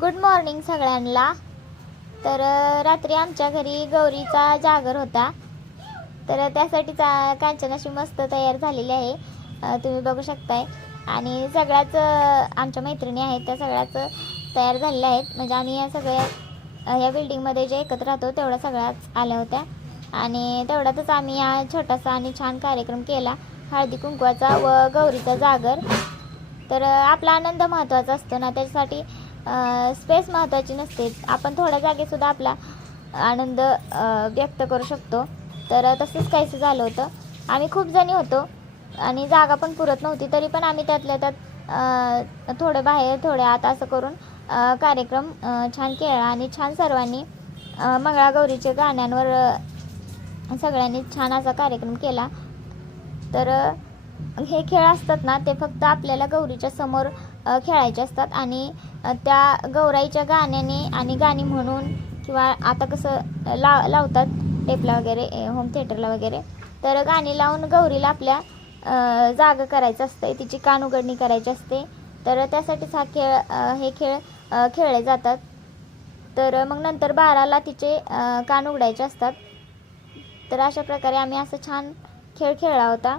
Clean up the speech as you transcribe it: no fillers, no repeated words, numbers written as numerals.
Good morning सगळ्यांना। तर रात्री आमच्या घरी गौरीचा जागर होता, तर त्यासाठी कांचन अशी मस्त तयार झालेली आहे, तुम्ही बघू शकताय। आणि सगळ्याच आमच्या मैत्रिणी आहेत त्या सगळ्याच तयार झालेल्या आहेत, म्हणजे आम्ही या सगळ्या या बिल्डिंगमध्ये जे एकत्र राहतो तेवढ्या सगळ्याच आल्या होत्या। आणि तेवढ्यातच आम्ही हा छोटासा आणि छान कार्यक्रम केला, हळदी कुंकवाचा व गौरीचा जागर। तर आपला आनंद महत्त्वाचा असतो ना, त्याच्यासाठी स्पेस महत्त्वाची नसते, आपण थोड्या जागेतसुद्धा आपला आनंद व्यक्त करू शकतो। तर तसंच काहीसं झालं होतं। आम्ही खूप जणी होतो आणि जागा पण पुरत नव्हती, तरी पण आम्ही त्यातल्या त्यात थोडं बाहेर थोडे आत असं करून कार्यक्रम छान केला आणि छान सर्वांनी मंगळागौरीच्या गाण्यांवर सगळ्यांनी छान असा कार्यक्रम केला। तर हे खेळ असतात ना, ते फक्त आपल्याला गौरीच्या समोर खेळायचे असतात आणि त्या गौराईच्या गाण्याने आणि गाणी म्हणून किंवा आता कसं लावतात टेपला वगैरे, होम थिएटरला वगैरे, तर गाणी लावून गौरीला आपल्या जागं करायचं असतं, तिची कान उघडणी करायची असते। तर त्यासाठीच हे खेळ खेळले जातात। तर मग नंतर 12ला तिचे कान उघडायचे असतात। तर अशा प्रकारे आम्ही असं छान खेळ खेळला होता।